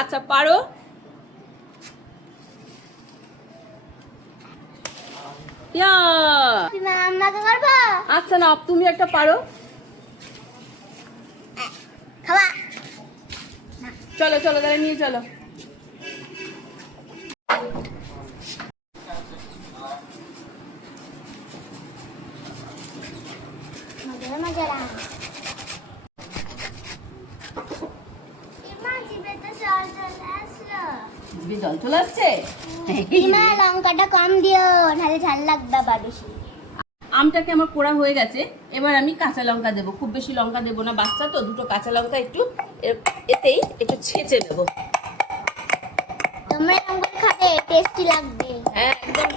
আচ্ছা পারো। আচ্ছা না, তুমি একটা পারো। চলো চলো তাহলে নিয়ে চলো। জল চলে আসছে। লঙ্কাটা কম দিও, নাহলে ঝাল লাগবে আবার বেশি। আমটাকে আমার পোড়া হয়ে গেছে, এবার আমি কাঁচা লঙ্কা দেবো। খুব বেশি লঙ্কা দেবো না, বাচ্চা তো, দুটো কাঁচা লঙ্কা একটু এতেই একটু ছেঁচে নেবো। তোমরা লঙ্কা খাবে, টেস্টি লাগবে। হ্যাঁ একদম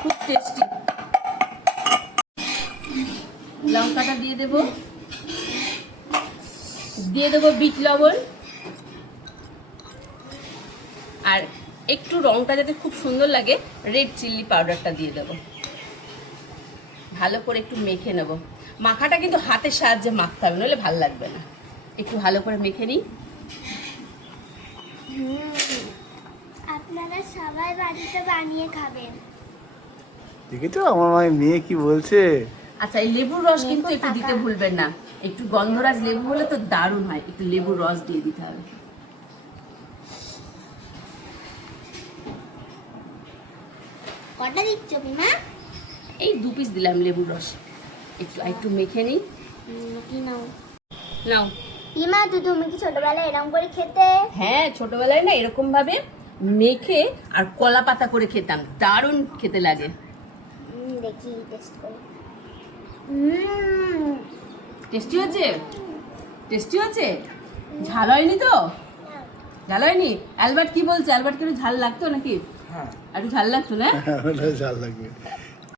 খুব টেস্টি। লঙ্কাটা দিয়ে দেবো বিট লবণ, আর একটু রংটা যাতে খুব সুন্দর লাগে রেড চিলি পাউডারটা দিয়ে দেবো। ভালো করে একটু মেখে নেব। মাখাটা কিন্তু হাতের সাহায্যে মাখতে হবে, নইলে ভালো লাগবে না। একটু ভালো করে মেখে নিই। আপনারা সবাই বাড়িতে বানিয়ে খাবেন। দেখেছো আমার মেয়ে কি বলছে? আচ্ছা এই লেবুর রস কিন্তু একটু দিতে ভুলবেন না। একটু গন্ধরাজ লেবু হলে তো দারুণ হয়, একটু লেবুর রস দিয়ে দিতে হবে। কটা দিচ্ছ বিমা? এই 2 পিস দিলাম লেবুর রস। একটু মেখে নিই। কি নাও নাও। বিমা, তুমি কি ছোটবেলায় এরকম করে খেতে? হ্যাঁ ছোটবেলায় না এরকম ভাবে মেখে আর কলা পাতা করে খেতাম, দারুণ খেতে লাগে। দেখি টেস্ট করি। টেস্টি হয়েছে? টেস্টি হয়েছে? ঝাল হয়নি তো? ঝাল হয়নি? অ্যালবার্ট কি বলছে? অ্যালবার্ট কি ঝাল লাগতো নাকি? হ্যাঁ একটু ঝাল লাগতো না? ঝাল লাগবে।